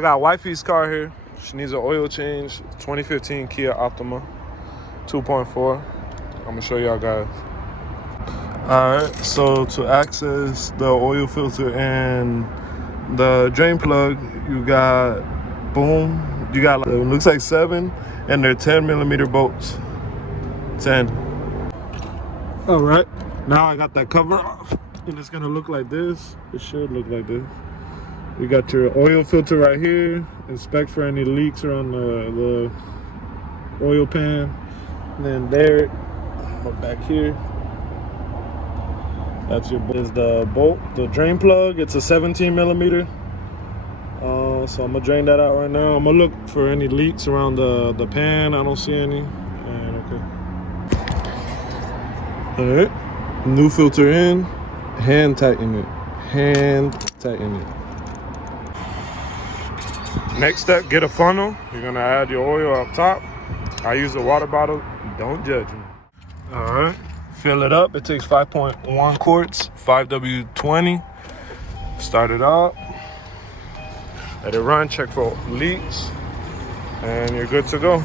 I got wifey's car here. She needs an oil change. 2015 Kia Optima 2.4. I'm gonna show y'all guys. Alright, so to access the oil filter and the drain plug, you got, boom, you got, it looks like 7, and they're 10mm bolts. 10. Alright, now I got that cover off, and it's gonna look like this. It should look like this. You got your oil filter right here. Inspect for any leaks around the oil pan. And then there, back here, that's the bolt, the drain plug. It's a 17mm. So I'm gonna drain that out right now. I'm gonna look for any leaks around the pan. I don't see any. And okay. All right. New filter in. Hand tighten it. Hand tighten it. Next step, get a funnel. You're gonna add your oil up top. I use a water bottle. Don't judge me. All right. Fill it up. It takes 5.1 quarts, 5W20. Start it up. Let it run, check for leaks, and you're good to go.